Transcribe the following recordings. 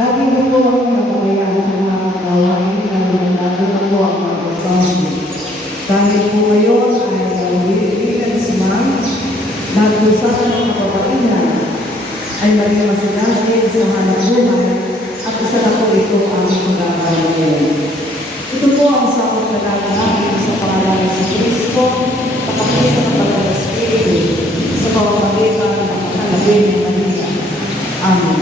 Lagi mo po ang nababayaan sa mga kawain na nagdadala po ang mga babae. Kahit po ngayon ay nililigan si Ma'am, nagdusahan ng kababaihan ay maging masigasig sa hanap buhay at isa na po ito ang magagaling. Ito po ang sakot na natin sa pangalan ng si Kristo, kapatid sa kapatid ng Espiritu, sa pamamagitan ng kalabing ng kanila. Amen.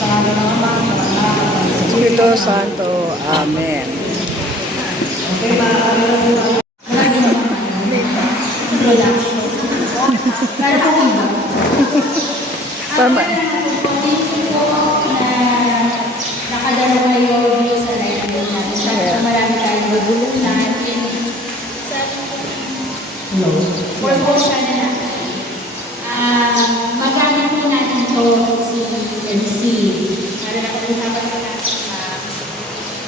Sa amin ng Ama, sa Anak, at sa Espiritu Santo. Amen. Okay, maaari na po ang introduction. Kaya po ba? Tama. Nakadalawa yung video sa live natin. Sana marami tayong nagulungan. For motion na natin. Magana po natin ito si MC. Para nakapag-usapan po natin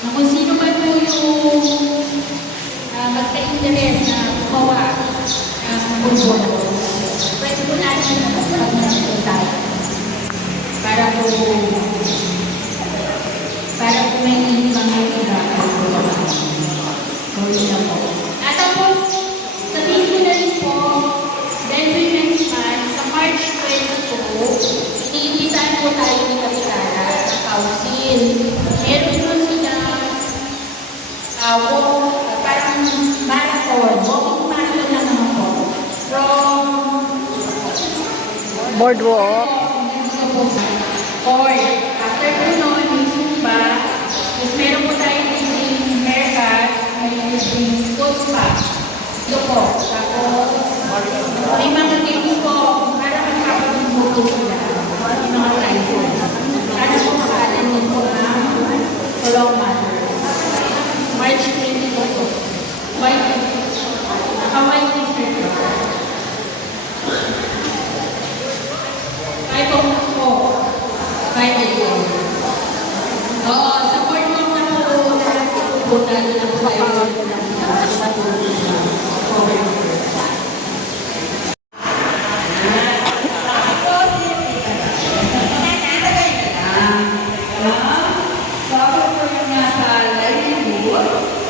na kung sino ba po yung magka-interest na gumawa ng bulbo. Pwede po natin magpapagpalit po tayo. Para po may mga ibabaw po naman. Gawin na po. At tapos, sabihin ko na rin po, then Women's Month, sa March 22, iniimbitaan po tayo ni Kapitara sa Council. Meron po sila parang marathon, walking marathon na naman po. From Boardwalk. or after po noon, may Zumba, tapos meron po tayo yung haircut, may foot spa. Ito po. Tapos, may mga games po para magkapag-buto sila. Yung mga prizes. Sana po makalan din po ng Long Matter. March 22 po. White t-shirt. Naka-white t-shirt po. Kahit po. Kahit po. Oo, support mo na po lahat po tayo ng kayo.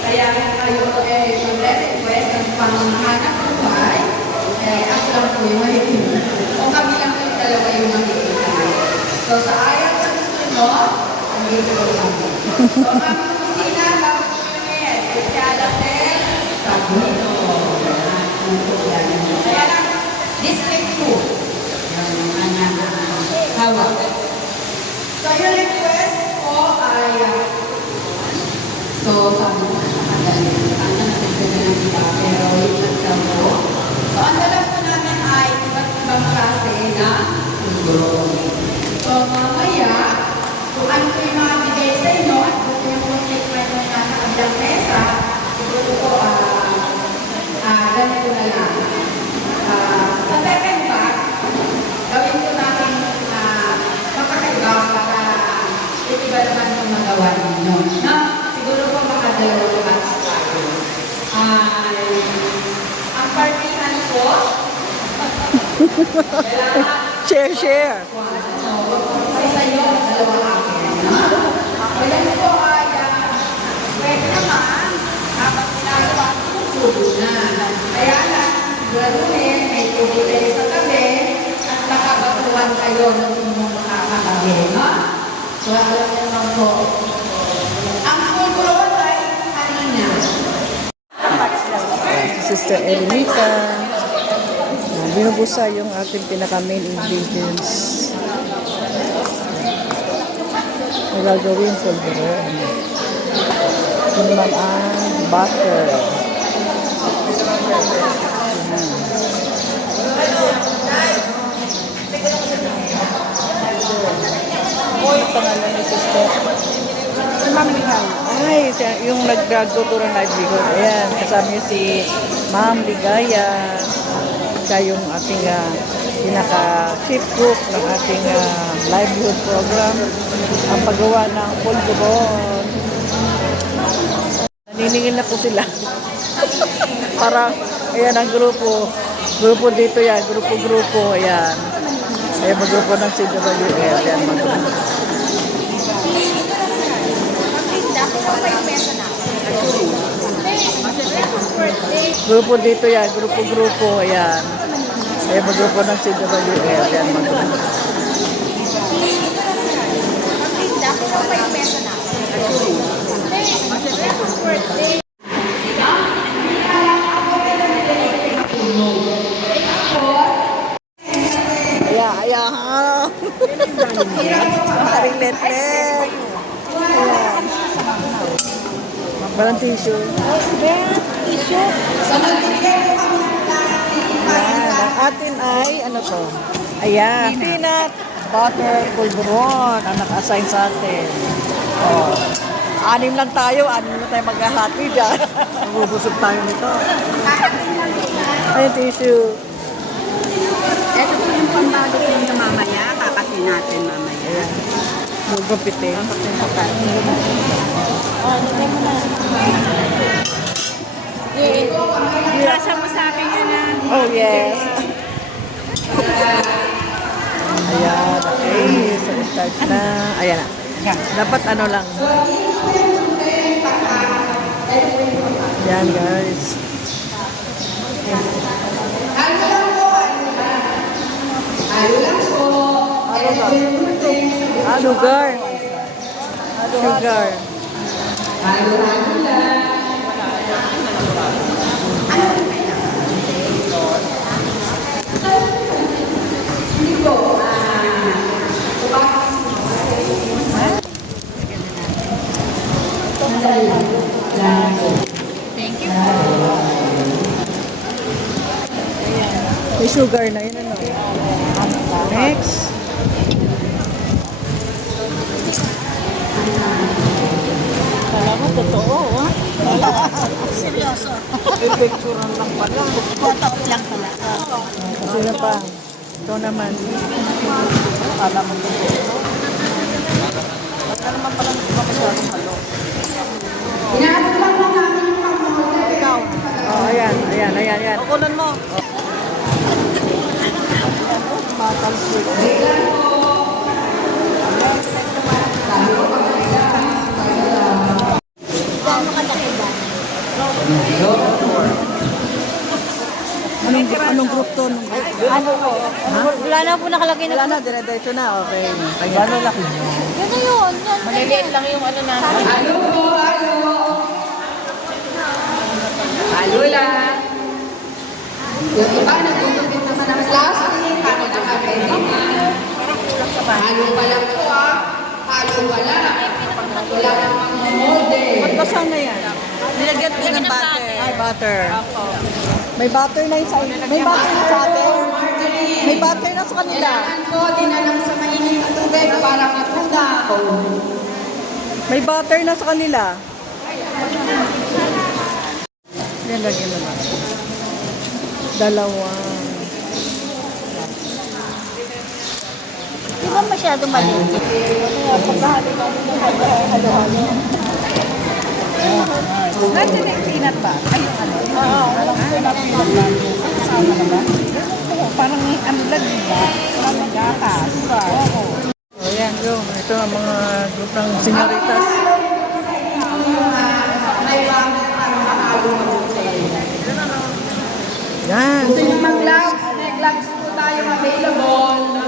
Kaya kayo mag-request ng panghanap buhay, ako lang po yung mahigit. O kami lang po yung dalawa yung mahigit. So sa ayaw sa gusto nyo, nandito po kami. So kami kusina, bakit po yung espesyala sa Buno. Kaya lang, District 2. Hawak. So yung request ko ay so, sabi ko, nakadali. Sana nagpagdala ng iba, pero yung nagdaw po. So, ang dalang po namin ay iba't ibang klase ng tulong. So, mamaya, kung ano po yung mga bigay sa inyo, at gusto nyo po i-try mo na sa kabilang mesa, siguro po, ganito na lang. Sa second pack, gawin po natin makakaiba para iba naman yung magawa ninyo. No? Siguro po makadalawa at tayo. Ang partisan po, Share. ay sa'yo, dalawa akin. So yan po ay pwede naman, kapag ginagawa susulo na. Kaya lang, gano'n may tubig sa tabi at nakabatuan kayo ng inyong makakagabi. No? So alam niyo naman po, ang pulburon ay kanina. Sister Elenita. Binubusa yung ating pinaka-main ingredients. May gagawin pulburon. Yun naman ang butter. Ano pangalan ni Sister? Ma'am Ligaya. Ay, yung nag-tuturo ng livelihood. Ayan, kasama niyo si Ma'am Ligaya. Siya yung ating pinaka-chief cook ng ating livelihood program. Ang paggawa ng pulburon. Naniningil na po sila. Parang, ayan ang grupo. Grupo dito yan, grupo-grupo. Ayan. Ayan, mag-grupo ng CWL. Ayan, mag-grupo. Grupo dito yan, grupo-grupo, ayan. Ayan, mag-grupo ng CWL, ayan, mag-grupo. Ayan, ayan, ha? Maring letlet. Ayan. Parang tissue. Ayan, ang atin ay, ano to? Ayan, peanut butter pulveron ang naka-assign sa atin. Oh. 6 lang tayo maghahati dyan. Mabubusog tayo nito. Ayan, tissue. Ito po yung pambago po yung mamaya. Kakasin natin mamaya. Ayan. Magpapitin. Nasa mo sa akin yan na. Oh, yes. Ayan, okay. So, start na. Ayan na. Dapat ano lang. Ayan, guys. Sugar. Sugar. May sugar na yun, ano? Next. Kala mo, totoo, ha? Seryoso. Picturean lang pala. Totoo lang pala. Sino pa? Ito naman. Kala mo totoo. Wala naman pala masyadong halo. Inaabot lang po namin yung pambago. Ikaw. Oh, ayan, ayan, ayan, ayan. Kukunan mo. Matalsik. Anong group to? Ano po? Wala na po nakalagay na. Wala na, dire-diretso na. Okay. Gano'n laki? Yan na yun. Maliliit lang yung ano namin. Halo po, halo. Halo lang. Yung iba, nagtutupit naman ng plastic. Ako naka-ready na. Halo pa lang po ah. Halo pa lang. Wala namang molde. Ba't basa na yan? Nilagyan ko ng butter. Ay, butter. May butter na yun sa May butter na sa atin. May butter na sa kanila. Kailangan ko, dinalang sa mainit na tubig para matunaw. May butter na sa kanila. Yan, lagyan na lang. Dalawa. Di ba masyado maliit? Nandiyan yung peanut ba? Ay, yung ano? Oo. Alam ko na peanut ba? Kasama na ba? Parang ano lang, di ba? Parang gatas. Oo. O yan, yung. Ito ang mga group ng senyoritas. Yan. Gusto nyo mag-gloves? May gloves po tayo available.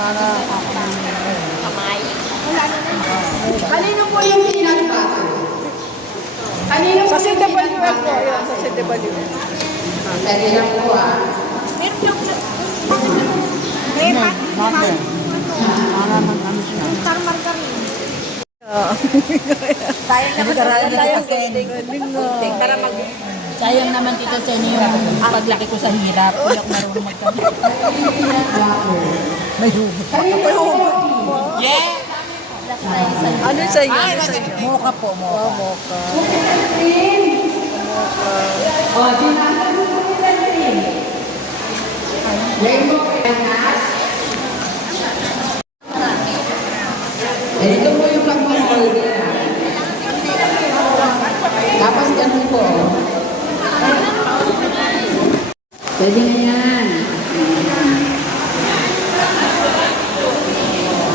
Para Kanino po yung peanut butter? Kanino po sa yung CWF peanut po. butter? Ayan, sa CWF. Dali lang po ah. Meron yung may butter. Para mag-ano siya. Parang margarine. Sayang naman Sayang naman dito sa inyo yung paglaki ko sa hirap. Hindi ako marunong magkano. May hugot. May hugot. Yeah! Ano sa iyo? Ano sa iyo? Mocha po, mocha. Oh, mocha. O, dinalan mo po yung cream. Rainbow penas. Ito po yung pag-molde na. Tapos ganun po. Pwede na yan.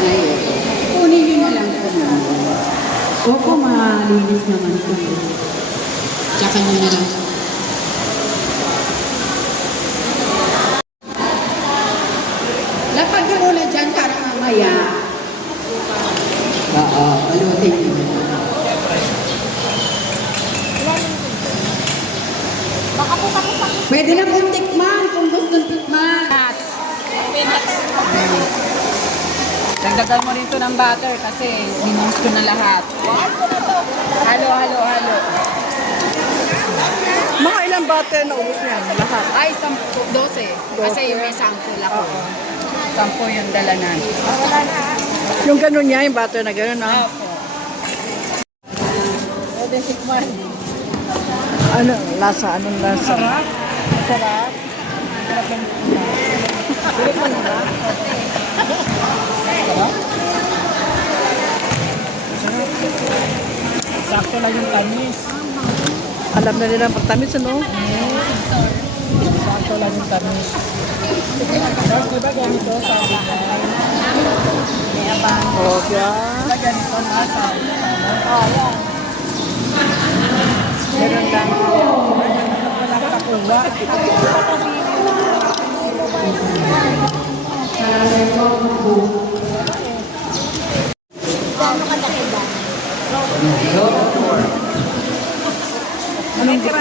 Ay, kunin nyo na lang po. Opo, malinis naman po. Tsaka nyo na lang. Lapag ka muna dyan para mamaya. Oo, palutin nyo. Pwede na pong tikman kung gusto tikman. Dagdagan mo rin to ng butter kasi minus ko na lahat. Halo, halo, halo. Mga ilang butter na ubos niyan? Lahat. Ay, 12. Kasi yung may sample ako. 10 yung dala na. Yung ganun niya, yung butter na ganun, ha? Opo. Pwede tikman. Ano, lasa? Anong lasa? Sarap. Sakto lang yung tamis. Alam na nila ang pagtamis, ano? Sakto lang yung tamis. Tapos diba ganito sabi niya? May abang. Okay. Diba ganito nasa? Oh, yan. Meron lang. Nakakakuha.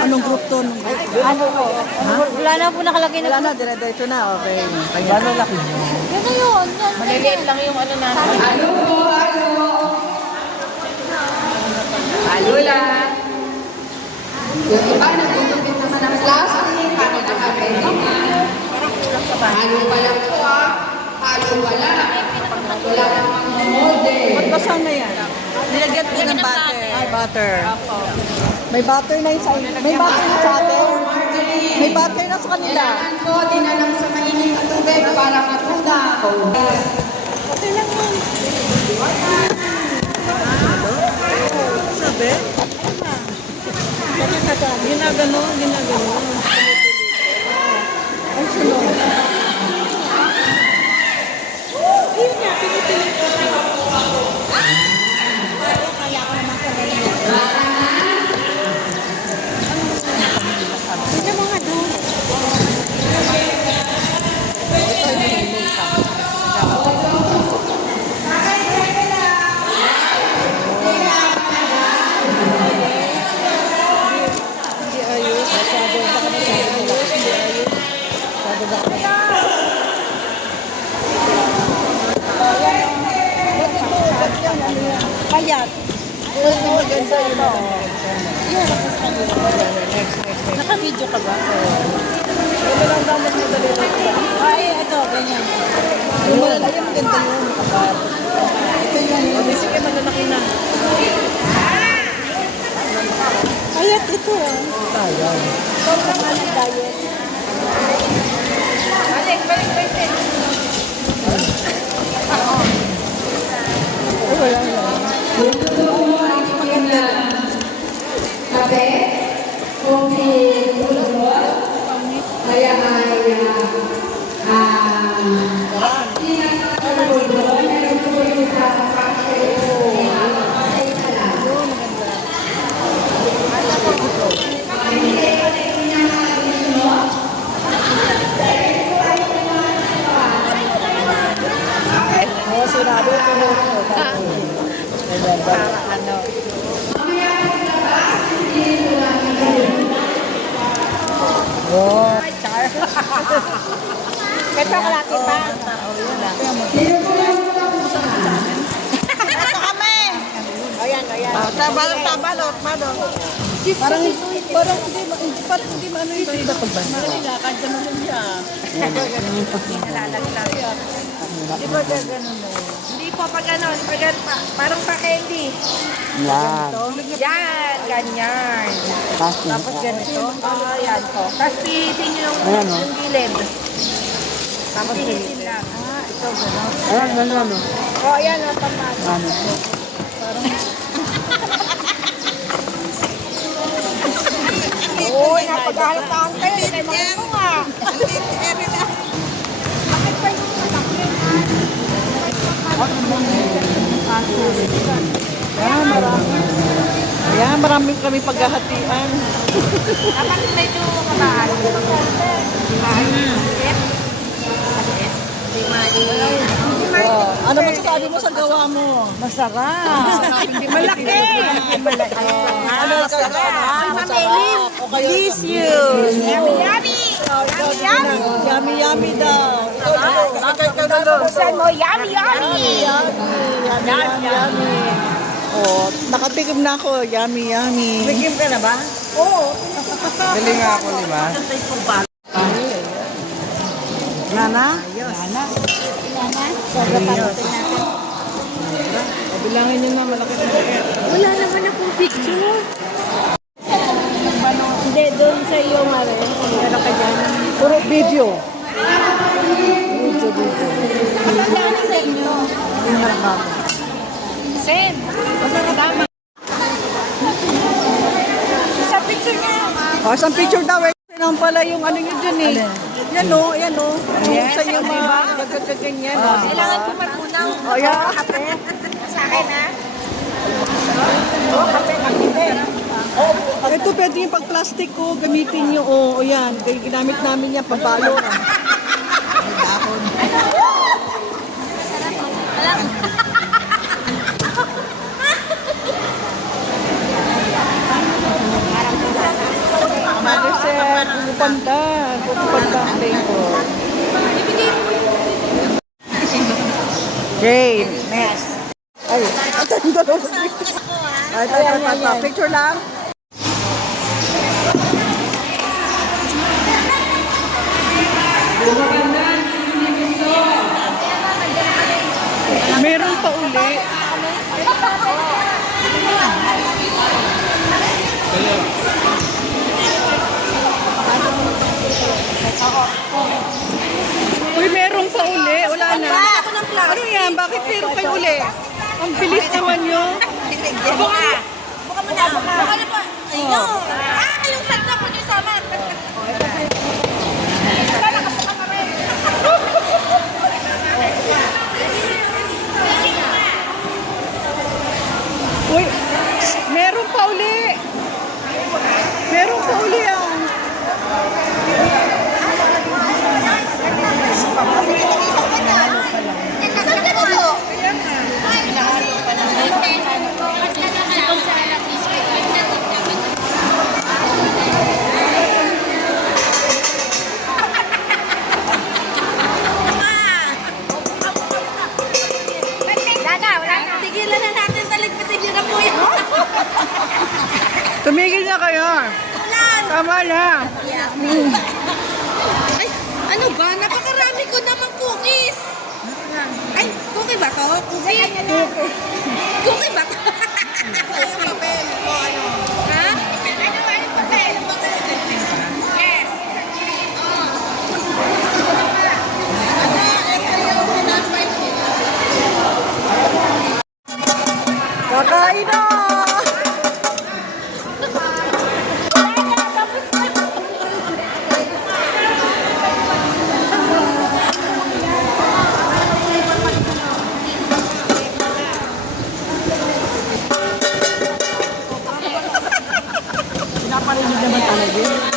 Anong group to? Ano po? Wala na po nakalagay na. Wala na, dire-diretso na. Okay. Gano'n laki? Yan na yun. Maliliit lang yung ano natin. Halo po, halo. Halo lang. Yung iba, nagtutupit naman ng plastic. Kami nakapwede na. Halo pa lang po ah. Halo wala. Wala namang molde. Ba't basa na yan? Nilagyan ko ng butter. Ay, butter. May butter na yung sa May butter na sa atin. May butter na sa kanila. Kailangan ko, dinalang sa mainit na tubig para matunaw. Sabi? Ginagano, ginagano. Ay, sunod. Hindi ayos. Masyado baka masyado malakas. Hindi ayos. Masyado baka masyado. Ba't ito? Ba't yan? Ano yan? Payat. Ito maganda yun. Naka-video ka ba? Wala lang daw mas madali na ito. Ay, ito, ganyan. Yung malalaki, maganda yun. Kapal. Ito yun. Sige, malalaki na. Payat ito ah. Sayang. Sobrang ano diet. Ay, wala lang. Kape, kopi, tulog, kaya ay meron po yung sa kape Oo, sinabi ko na ito. Para ano? Oh. May chocolate pa. Ito kami. Ayan, ayan. Tabalot, tabalot, balot. Parang hindi maano yung sila pagbanda. Lakad ka naman siya. Di ba gano'n na yun? Hindi po pag ano, parang pa candy. Yan. Yan, ganyan. Kasi. Tapos ganito. Oo, yan po. Tapos pilitin nyo Ayan, oh. yung gilid. Tapos pilitin lang. Ito, gano'n. Ayan, gano'n. Oo, yan, o, tama. Ano? Uy, napaghahalatahan kayo. Kaya mga ito nga. Bakit pa yung malaki? Yan, marami. Ayan, marami kami paghahatian. Dapat medyo mataan. Oh, ano masasabi mo sa gawa mo? Masarap. Malaki. Ano masarap? Masarap. O kayo, delicious. Yummy! Yummy, yummy daw. Bakit ka na lang? Buksan mo, yummy, yummy! Yummy. Oh, nakatikim na ako. Yummy, yummy. Tikim ka na ba? Bili nga ako 5. Nana? Bilangin nyo na malaki na Wala naman akong picture. Hindi, doon sa iyo, Mare. Meron ka dyan. Puro video. Ano dyan sa inyo? Sen. Tama. Sa picture niya. Oh, isang picture daw. Yan pala yung ano nyo dyan eh. Yan o, yan o. Yes, sa inyo mga ganyan. Kailangan ko magpunaw. Oh, yeah. Sa akin, ha? Ito pwede yung pag-plastic ko, gamitin nyo. O, yan. Ginamit namin yan, pabalo. Mariset, pupanda. Pupanda ang ko. Jane, next. Ay, ito yung dalawang picture. Ay, ito. Picture lang. Meron pa uli. Uy, meron pa uli. Wala na. Ano yan? Bakit meron kayo uli? Ang bilis naman nyo. Buka mo na. Buka na po. Ayun. Yung set na po niyo sama. Uy, meron pa uli. Meron pa uli ang. Tigilan na natin, taligpatin niyo na po yan. Tumigil na kayo. Tama na. Ay, ano ba? Napakarami ko naman cookies. Ay, cookie ba to? Cookie? Cookie ba to? Yung papel mo, ano? Ha? Ano ba yung papel? Yes. Kakain na. Pinaparinig naman talaga.